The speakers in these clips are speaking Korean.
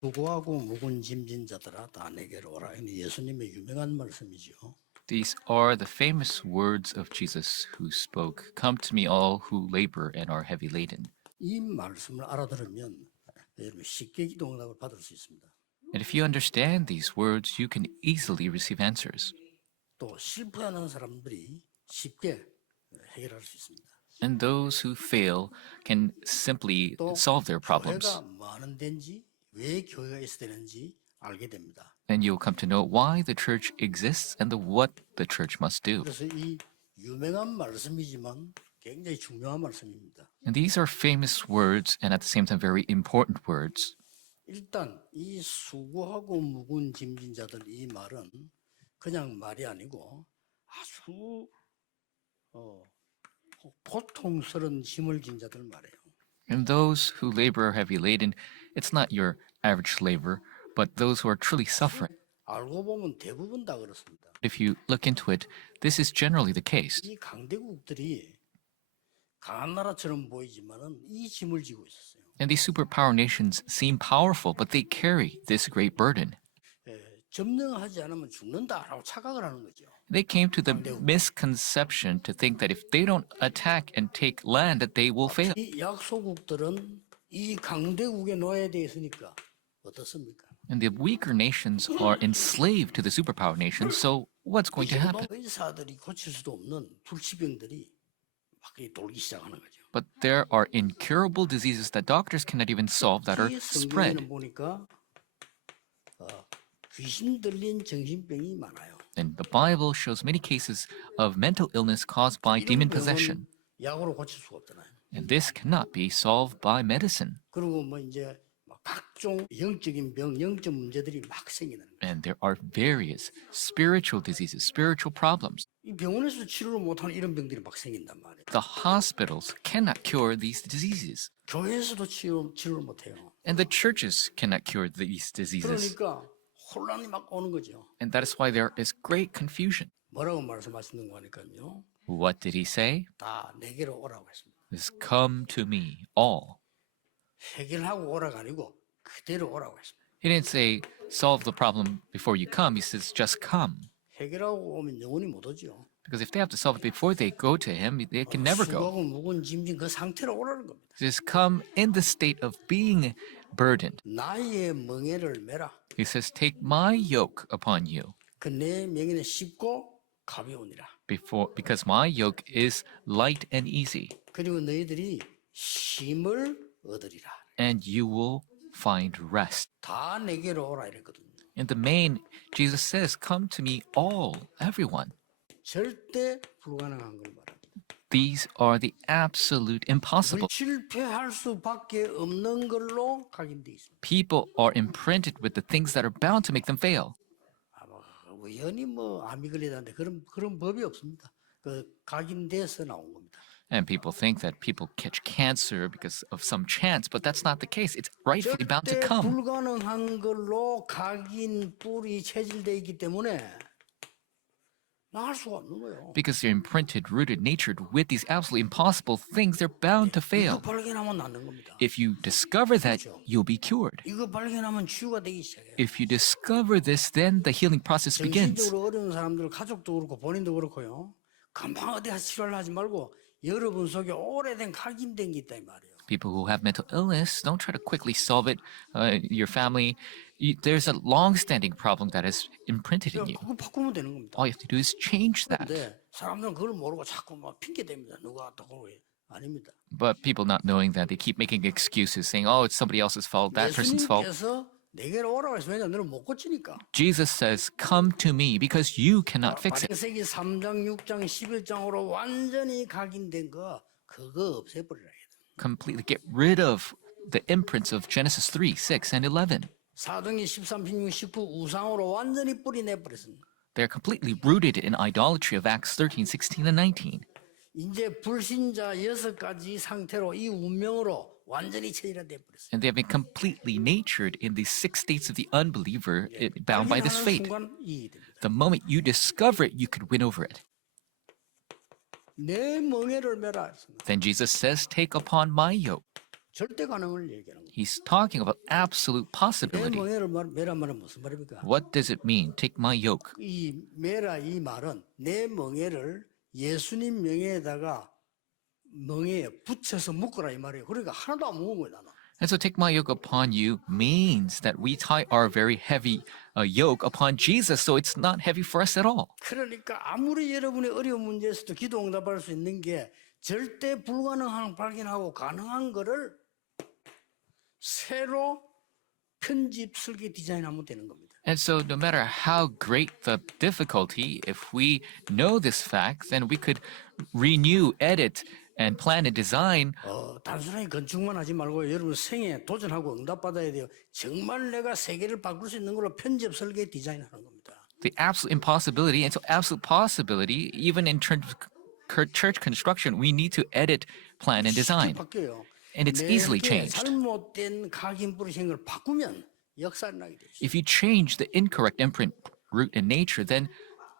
수고하고 무거운 짐진 자들아 다 내게로 오라. 이는 예수님의 유명한 말씀이죠. These are the famous words of Jesus who spoke, "Come to me all who labor and are heavy laden." 이 말씀을 알아들으면 여러분 쉽게 기도 응답을 받을 수 있습니다. And if you understand these words, you can easily receive answers. 또 실패하는 사람들이 쉽게 해결할 수 있습니다. And those who fail can simply 또 solve their problems. 교회가 뭐 하는 데인지 왜 교회가 있어야 되는지 알게 됩니다. And you'll come to know why the church exists and what the church must do. 그래서 이 유명한 말씀이지만 굉장히 중요한 말씀입니다. And these are famous words and at the same time very important words. 일단 이 수고하고 무거운 짐진 자들 이 말은 그냥 말이 아니고 아주 보통스러운 짐을 진 자들 말이에요. And those who labor are heavy laden, it's not your average labor, but those who are truly suffering. 알고 보면 대부분 다 그렇습니다. If you look into it, this is generally the case. 이 강대국들이 강한 나라처럼 보이지만은 이 짐을 지고 있었어요. And these superpower nations seem powerful, but they carry this great burden. 점령하지 않으면 죽는다라고 착각을 하는 거죠. They came to the misconception to think that if they don't attack and take land, that they will fail. 이 약소국들은 이 강대국에 놓여야 돼 있으니까 어떻습니까? And the weaker nations are enslaved to the superpower nations, so what's going to happen? 의사들이 고칠 수도 없는 불치병들이 막 돌기 시작하는 거죠. But there are incurable diseases that doctors cannot even solve that are 이 spread. 성경에는 보니까 귀신 들린 정신병이 많아요. And the Bible shows many cases of mental illness caused by demon possession. 약으로 고칠 수가 없잖아요. And this cannot be solved by medicine. 그리고 뭐 이제 각종 영적인 병, 영적 문제들이 막 생기는 거예요. And there are various spiritual diseases, spiritual problems. 이 병원에서 치료를 못하는 이런 병들이 막 생긴단 말이에요. The hospitals cannot cure these diseases. 교회에서도 치료를 못해요. And the churches cannot cure these diseases. 그러니까 혼란이 막 오는 거죠. And that is why there is great confusion. 뭐라고 말씀하시는 거 하니까요. What did he say? 다 내게로 오라고 했습니다. Is come to me, all. 해결하고 오라가 아니고 그대로 오라고 했습니다. He didn't say solve the problem before you come. He says just come. 해결하고 오면 영원히 못 오죠. Because if they have to solve it before they go to him, they can never go. 수고하고 무거운 짐진 그 상태로 오라는 겁니다. Just come in the state of being burdened. 나의 멍에를 메라. He says, take my yoke upon you. 그 내 멍에는 쉽고 가벼우니라. Because my yoke is light and easy. 그리고 너희들이 쉼을 얻으리라. And you will find rest. 다 내게로 오라 이랬거든요. In the main, Jesus says, come to me all, everyone. 절대 불가능한 걸 말합니다. These are the absolute impossible. 실패할 수밖에 없는 걸로 각인돼 있습니다. People are imprinted with the things that are bound to make them fail. 우연히 암이 걸리다는데 그런 법이 없습니다. 그 각인돼서 나온 겁니다. And people think that people catch cancer because of some chance, but that's not the case. It's rightfully bound to 절대 come. 불가능한 걸로 각인 뿔이 체질돼 있기 때문에 나을 수가 없는 거예요. Because they're imprinted, rooted, natured with these absolutely impossible things, they're bound to fail. 이거 발견하면 낫는 겁니다. If you discover that, you'll be cured. 이거 발견하면 치유가 되기 시작해요. If you discover this, then the healing process begins. 정신적으로 어려운 사람들, 가족도 그렇고 본인도 그렇고요. 금방 어디 가서 치료를 하지 말고 여러분 속에 오래된 각인된 게 있다 이 말이에요. People who have mental illness, don't try to quickly solve it. Your family, there's a long-standing problem that is imprinted in you. 그거 바꾸면 되는 겁니다. All you have to do is change that. 근데 사람들은 그걸 모르고 자꾸 막 핑계 댑니다. 누가 또 그러고 아닙니다. But people not knowing that, they keep making excuses, saying, "Oh, it's somebody else's fault, that person's fault." 예수님께서 내게로 오라고 해서 왜냐 너는 못 고치니까. Jesus says, "Come to me because you cannot fix it." 창세기 3장, 6장, 11장으로 완전히 각인된 거 그거 없애버리라. Completely get rid of the imprints of Genesis 3, 6, and 11. 사도행전 13, 16, 19 우상으로 완전히 뿌리 내버렸습니다. They're completely rooted in idolatry of Acts 13, 16, and 19. 이제 불신자 6가지 상태로 이 운명으로 완전히 체질화돼 버렸어요. And they have been completely natured in the 6 states of the unbeliever bound by this fate. The moment you discover it, you could win over it. 내 멍에를 메라. Then Jesus says, take upon my yoke. 절대 가능을 얘기하는 거예요. He's talking about absolute 내 possibility. 멍에를 매란 말은 무슨 말입니까? What does it mean? Take my yoke. 이 매라 이 말은 내 멍에를 예수님 명예에다가 멍에에 붙여서 묶어라 이 말이에요. 그러니까 하나도 안 무거운 거예요, 나는. And so take my yoke upon you means that we tie our very heavy yoke upon Jesus, so it's not heavy for us at all. 그러니까 아무리 여러분의 어려운 문제에서도 기도 응답할 수 있는 게 절대 불가능한 발견하고 가능한 거를 새로 편집, 설계, 디자인하면 되는 겁니다. And so no matter how great the difficulty, if we know this fact, then we could renew, edit, and plan and design. 단순하게 건축만 하지 말고 여러분 생에 도전하고 응답받아야 돼요. 정말 내가 세계를 바꿀 수 있는 걸로 편집, 설계, 디자인하는 겁니다. The absolute impossibility, and so absolute possibility, even in terms of church construction, we need to edit, plan, and design. 바뀌어요. And it's easily changed. 잘못된 각인뿌리 생각을 바꾸면 역사를 나게 되죠. If you change the incorrect imprint root in nature, then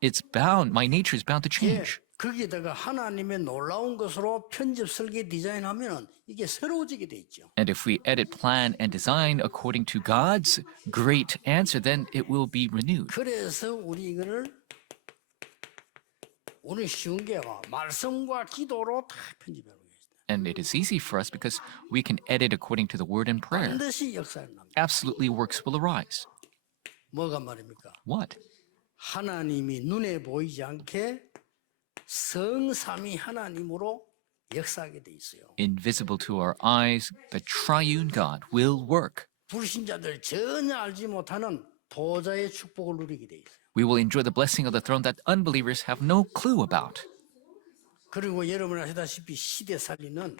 it's bound, my nature is bound to change. 거기다가 하나님의 놀라운 것으로 편집, 설계, 디자인하면은 이게 새로워지게 돼 있죠. And if we edit, plan, and design according to God's great answer, then it will be renewed. 그래서 우리 이거를 오늘 쉬운 게 말씀과 기도로 다 편집하고 계시다. And it is easy for us because we can edit according to the word and prayer. 반드시 역사를 납니다. Absolutely works will arise. 뭐가 말입니까? What? 하나님이 눈에 보이지 않게 성삼위 하나님으로 역사하게 돼 있어요. Invisible to our eyes, the triune God will work. 불신자들 전혀 알지 못하는 보좌의 축복을 누리게 돼 있어요. We will enjoy the blessing of the throne that unbelievers have no clue about. 그리고 여러분 아시다시피 시대 살리는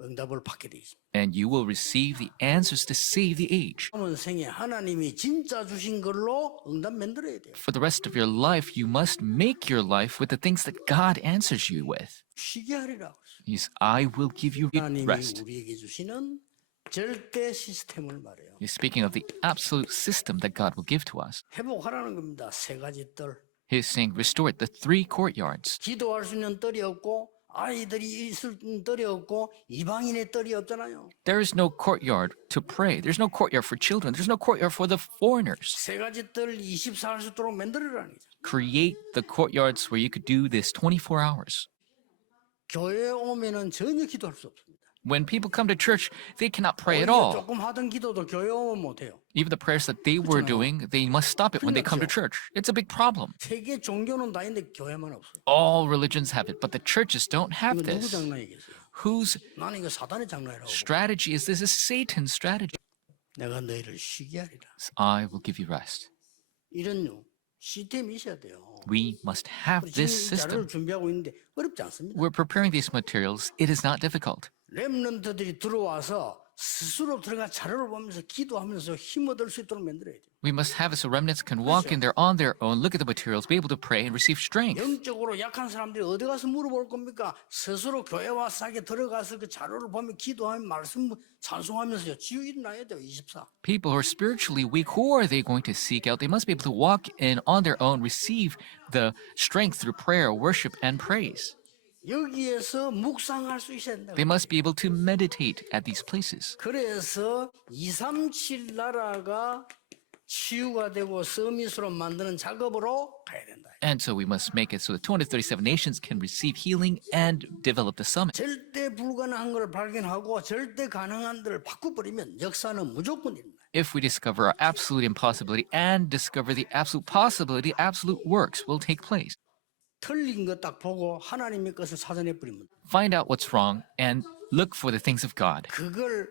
응답을 받게 돼 있습니다. And you will receive the answers to save the age. 남은 생에 하나님이 진짜 주신 걸로 응답 만들어야 돼요. For the rest of your life, you must make your life with the things that God answers you with. 쉬게 하리라. He's, I will give you 하나님이 rest. 우리에게 주시는 절대 시스템을 말해요. He's speaking of the absolute system that God will give to us. 회복하라는 겁니다. 세 가지 뜰. He's saying, restore it, the three courtyards. 기도할 수 있는 뜰이 없고 아이들이 있을 뜰이 없고 이방인의 뜰이 없잖아요. There is no courtyard to pray. There's no courtyard for children. There's no courtyard for the foreigners. 세 가지 뜰 24할 수 있도록 만들어라는 거죠. Create the courtyards where you could do this 24 hours. 교회에 오면은 전혀 기도할 수 없습니다. When people come to church, they cannot pray at 오히려 all. 조금 하던 기도도 교회에 오면 못해요. Even the prayers that they were doing, they must stop it when they come to church. It's a big problem. 세계 종교는 다 있는데 교회만 없어요. All religions have it, but the churches don't have 이거 누구 this. 장난이겠어요? Whose 나는 이거 사단의 장난이라고. strategy is this? Is Satan's strategy. 내가 너희를 쉬게 하리라. I will give you rest. 이런 시스템이 있어야 돼요. We must have 지금 this 이 자료를 system. 준비하고 있는데 어렵지 않습니다. We're preparing these materials. It is not difficult. 렘넌트들이 들어와서 스스로 들어가 자료를 보면서 기도하면서 힘 얻을 수 있도록 만들어야 돼요. We must have it so remnants can walk in there on their own, look at the materials, be able to pray and receive strength. 영적으로 약한 사람들이 어디 가서 물어볼 겁니까? 스스로 교회 와서 들어가서 그 자료를 보면 기도하면 말씀 찬송하면서요. 지우 일어나야 돼요. 24. People who are spiritually weak, who are they going to seek out? They must be able to walk in on their own, receive the strength through prayer, worship, and praise. 여기에서 묵상할 수 있어야 된다. They must be able to meditate at these places. 그래서 237 나라가 치유가 되고 서밋으로 만드는 작업으로 가야 된다. And so we must make it so that 237 nations can receive healing and develop the summit. 절대 불가능한 걸 발견하고 절대 가능한 데를 바꿔버리면 역사는 무조건 일어나요. If we discover our absolute impossibility and discover the absolute possibility, absolute works will take place. 틀린 거 딱 보고 하나님의 것을 찾아내버리면 Find out what's wrong and look for the things of God. 그걸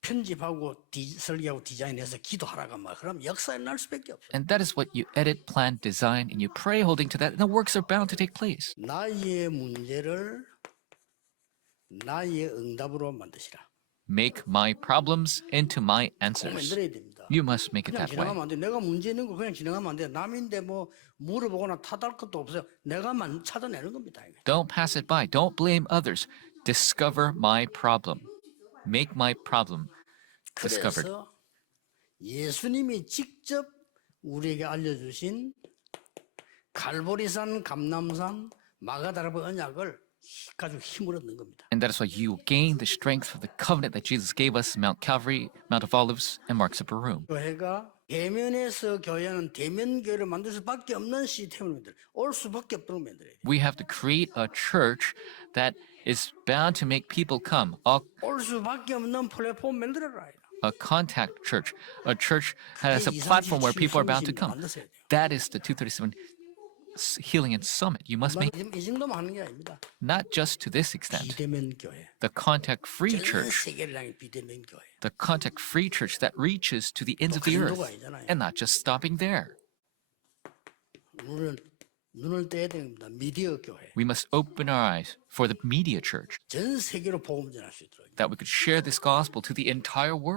편집하고 설계하고 디자인해서 기도하라가 말 그럼 역사에 날 수밖에 없어요. And that is what you edit, plan, design, and you pray holding to that, and the works are bound to take place. 나의 문제를 나의 응답으로 만드시라. Make my problems into my 꼭 answers. 만들어야 됩니다. You must make it 그냥 that way. 지나가면 안 돼. 내가 문제 있는 거 그냥 지나가면 안 돼. 남인데 뭐 물어보거나 탓할 것도 없어요. 내가만 찾아내는 겁니다. 이게. Don't pass it by. Don't blame others. Discover my problem. Make my problem discovered. 그래서 예수님이 직접 우리에게 알려주신 갈보리산, 감남산, 마가다라의 언약을 가지고 힘을 얻는 겁니다. And that is why you gain the strength of the covenant that Jesus gave us, Mount Calvary, Mount of Olives, and Mark's Upper Room. 교회가 대면에서 교회는 대면 교회를 만들 수밖에 없는 시스템을 만들어 올 수밖에 없도록 만들어야 돼요. We have to create a church that is bound to make people come, 올 수밖에 없는 플랫폼 만들어라. a contact church, a church that has a platform where people are bound to come. That is the 237 Healing and Summit. You must make 이 정도만 하는 게 아닙니다. not just to this extent. 비대면 교회. The contact-free 전 church, 세계를 향해 비대면 교회. the contact-free church that reaches to the ends of the earth, and not just stopping there. 눈을 떼야 됩니다. 미디어 교회. We must open our eyes for the media church, 전 세계로 복음 전할 수 있도록. that we could share this gospel to the entire world.